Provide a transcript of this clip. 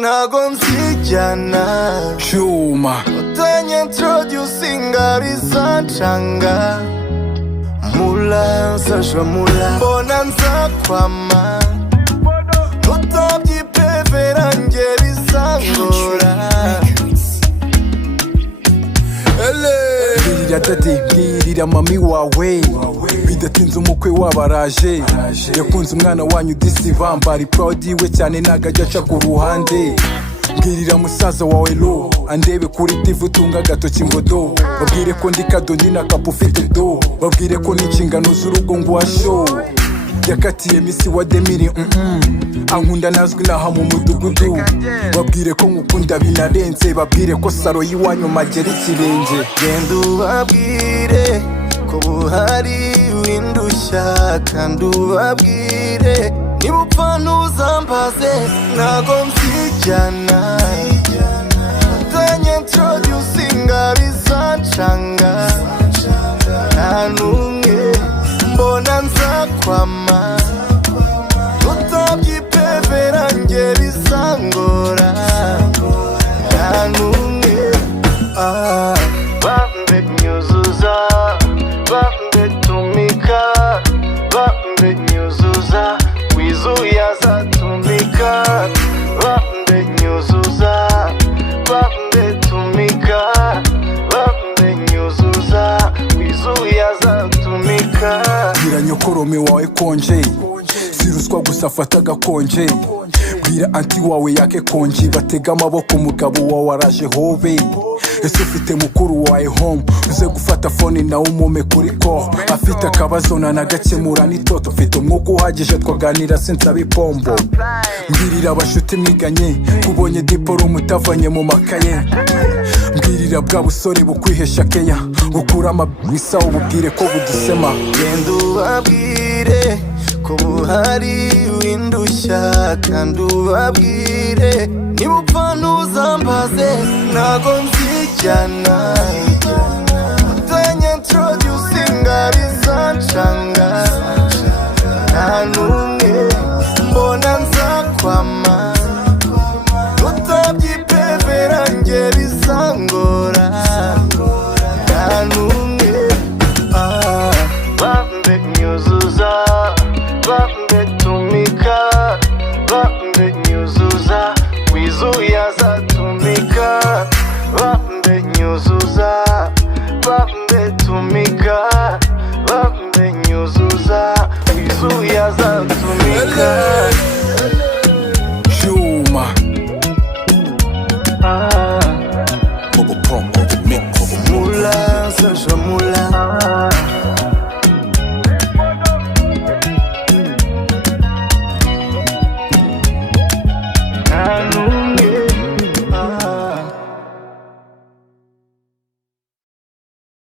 ntago nzijyana Juma utanyiintroducing arizancanga mula nsasha mula mbona nzakwama utabyipevera nge bizangora Mbwirira dadi, mbwirira mami wawe bidatinze umukwe wabaraje yakunze umwana wanyu disi bambari proud iwe cyane nagajya aca ku ruhande mbwirira musaza wawe lo andebe kuri TV utunga agatoki ngo do babwire ko ndi kado ndi na kapu ufite do babwire ko n'inshingano z'urugo ngo washo yakatiye misi wa demiri ankunda nazwi naha mu mudugudu babwire ko ngukunda binarenze babwire ko saro y'iwanyu magera ikirenge genda ubabwire ko buhari windushya kandi ubabwire niba upfa ntuzambaze ntago nzijyana utanyiintroducing arizancanga nta n'umwe mbona nzakwama utabyipevera nge bizangora nta n'umwe bambe nyuzuza bambe tumika bambe nyuzuza wizuye azatumika bambe nyuzuza bambe tumika bambe nyuzuza wizuye azatumika bwira nyokorome wawe konje si ruswa gusa afata agakonje bwira anti wawe yake konji batega amaboko umugabo wawe araje hobe ese ufite mukuru wawe home uze gufata phone nawe umume kuri call afite akabazo nanagakemura n'itoto ufite umwuka uhagije twaganira sinsaba ipombo mbwirira abashuti mwiganye kubonye diplome utavanye mu makaye mbwirira bwa busore bukwihesha keya bukura amabwisa ububwire ko budusema genda ubabwire ko buhari windushya kandi ubabwire niba upfa ntuzambaze ntago nzijyana utanyiintroducing arizancanga nta n'umwe mbona nzakwama utabyipevera nge bizangora nta n'umwe bambe nyuzuza bambe tumika bambe nyuzuza wizuye azatumika bambe nyuzuza bambe tumika bambe nyuzuza wizuye azatumika Juma mula nsasha mula